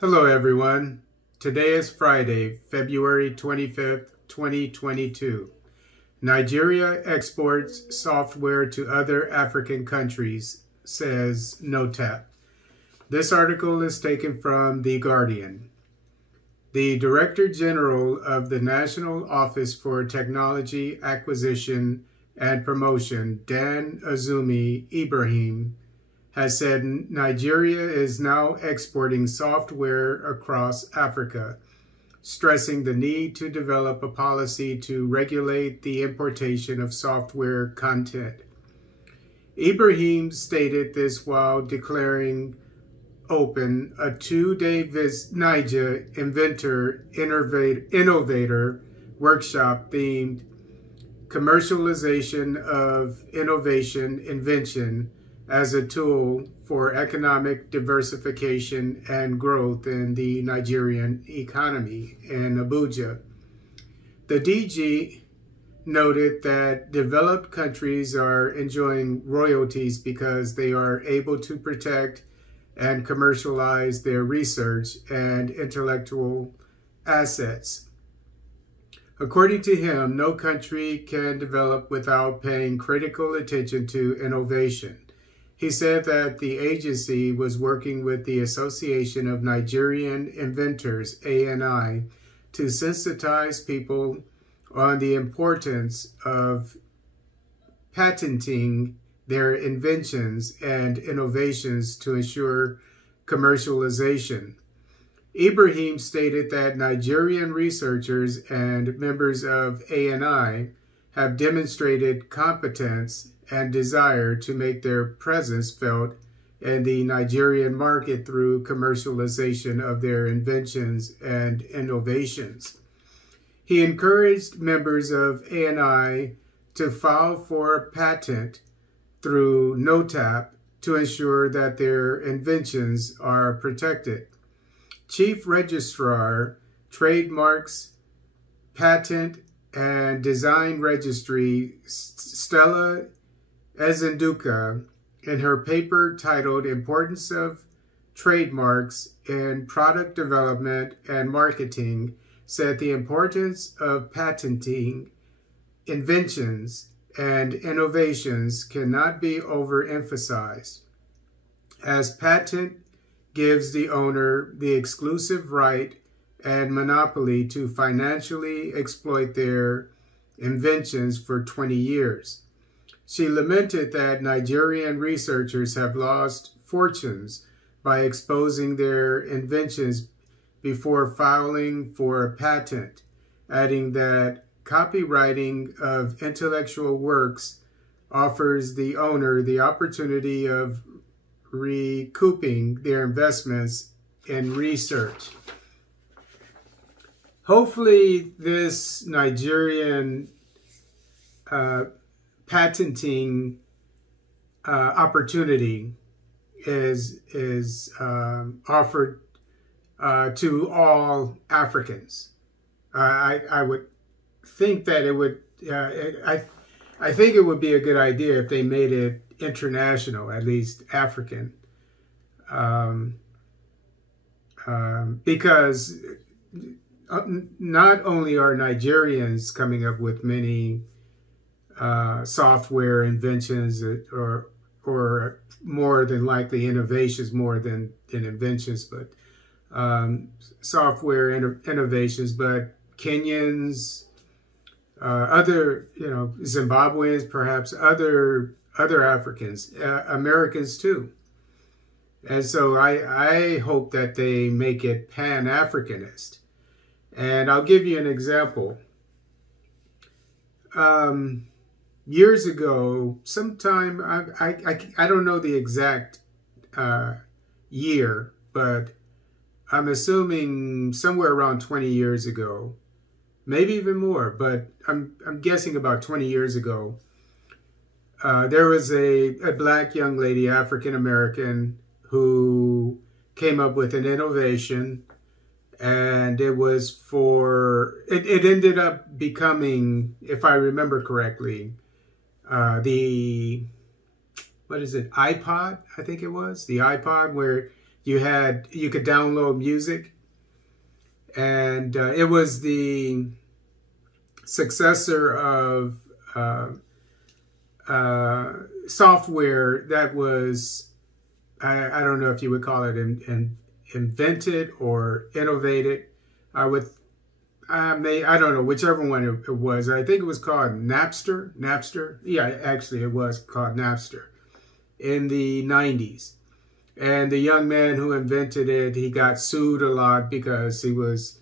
Hello everyone. Today is Friday, February 25th, 2022. Nigeria exports software to other African countries, says NOTAP. This article is taken from The Guardian. The Director General of the National Office for Technology Acquisition and Promotion, Dan Azumi Ibrahim, has said Nigeria is now exporting software across Africa, stressing the need to develop a policy to regulate the importation of software content. Ibrahim stated this while declaring open a two-day Niger Inventor Innovator workshop themed Commercialization of Innovation Invention as a tool for economic diversification and growth in the Nigerian economy in Abuja. The DG noted that developed countries are enjoying royalties because they are able to protect and commercialize their research and intellectual assets. According to him, no country can develop without paying critical attention to innovation. He said that the agency was working with the Association of Nigerian Inventors, ANI, to sensitize people on the importance of patenting their inventions and innovations to ensure commercialization. Ibrahim stated that Nigerian researchers and members of ANI have demonstrated competence and desire to make their presence felt in the Nigerian market through commercialization of their inventions and innovations. He encouraged members of ANI to file for a patent through NOTAP to ensure that their inventions are protected. Chief Registrar, Trademarks, Patent, and Design Registry, Stella Ezenduka, in her paper titled Importance of Trademarks in Product Development and Marketing, said the importance of patenting inventions and innovations cannot be overemphasized, as patent gives the owner the exclusive right and monopoly to financially exploit their inventions for 20 years. She lamented that Nigerian researchers have lost fortunes by exposing their inventions before filing for a patent, adding that copywriting of intellectual works offers the owner the opportunity of recouping their investments in research. Hopefully, this Nigerian patenting opportunity is offered to all Africans. I would think that it would. I think it would be a good idea if they made it international, at least African, because not only are Nigerians coming up with many software inventions or more than likely innovations more than inventions, but software innovations, but Kenyans, other, Zimbabweans, perhaps other Africans, Americans too. And so I hope that they make it Pan-Africanist. And I'll give you an example. Years ago, sometime, I don't know the exact year, but I'm assuming somewhere around 20 years ago, maybe even more, but I'm guessing about 20 years ago, there was a black young lady, African-American, who came up with an innovation, and it was it ended up becoming, if I remember correctly, the, what is it, iPod, I think it was, the iPod, where you could download music, and it was the successor of software that was, I don't know if you would call it invented or innovated. I don't know, whichever one it was. I think it was called Napster. Yeah, actually it was called Napster in the 90s. And the young man who invented it, he got sued a lot because he was,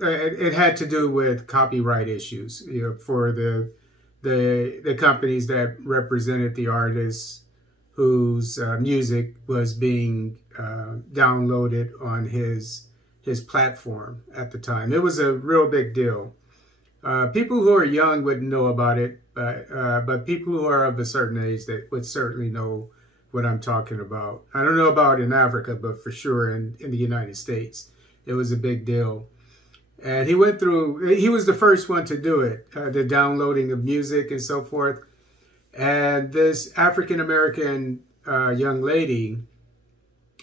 it had to do with copyright issues, for the companies that represented the artists whose music was being downloaded on his platform at the time. It was a real big deal. People who are young wouldn't know about it, but people who are of a certain age, they would certainly know what I'm talking about. I don't know about in Africa, but for sure in the United States, it was a big deal. And he was the first one to do it, the downloading of music and so forth. And this African-American young lady,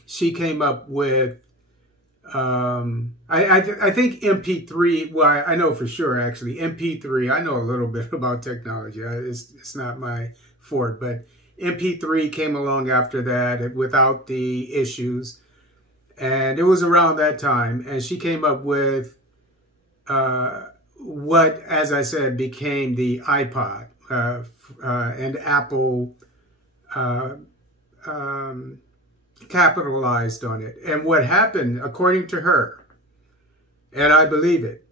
she came up with, I think MP3, well, I know for sure, actually, MP3, I know a little bit about technology. It's not my forte, but MP3 came along after that without the issues. And it was around that time. And she came up with what, as I said, became the iPod, and Apple capitalized on it. And what happened, according to her, and I believe it,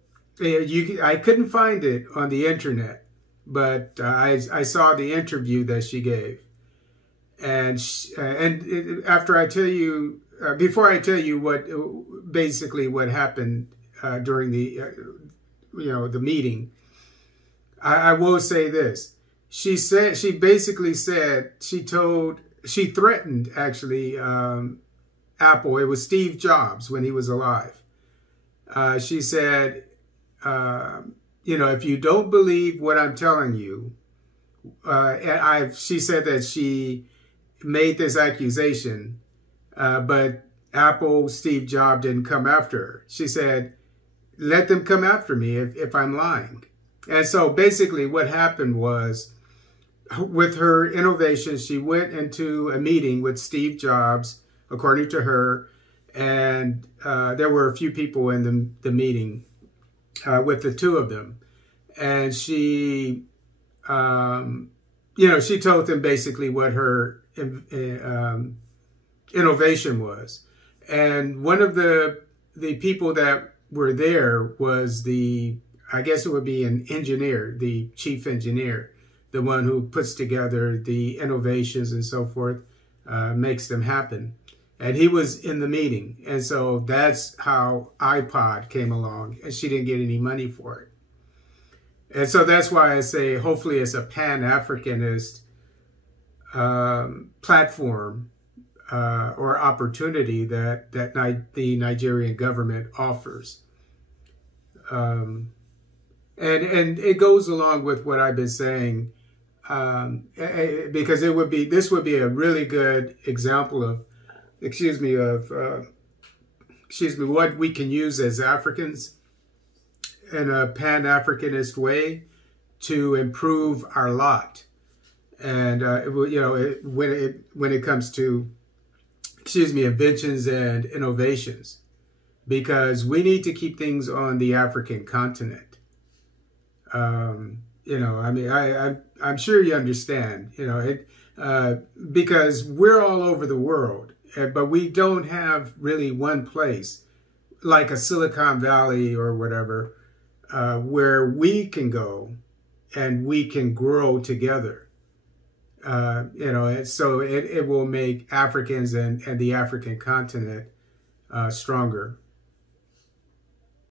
I couldn't find it on the internet, but I saw the interview that she gave. And after I tell you, before I tell you basically what happened during the the meeting, I will say this. She basically said, she threatened actually Apple. It was Steve Jobs when he was alive. She said, if you don't believe what I'm telling you, she said that she made this accusation, but Apple, Steve Jobs didn't come after her. She said, let them come after me if I'm lying. And so basically what happened was, with her innovation, she went into a meeting with Steve Jobs, according to her, and there were a few people in the meeting with the two of them. And she, she told them basically what her innovation was. And one of the people that were there was I guess it would be an engineer, the chief engineer, the one who puts together the innovations and so forth, makes them happen. And he was in the meeting. And so that's how iPod came along, and she didn't get any money for it. And so that's why I say, hopefully it's a Pan-Africanist platform or opportunity that the Nigerian government offers. And it goes along with what I've been saying, because this would be a really good example of, what we can use as Africans in a Pan-Africanist way to improve our lot. And when it comes to inventions and innovations, because we need to keep things on the African continent. I'm sure you understand, because we're all over the world, but we don't have really one place like a Silicon Valley or whatever, where we can go and we can grow together. So it will make Africans and the African continent stronger.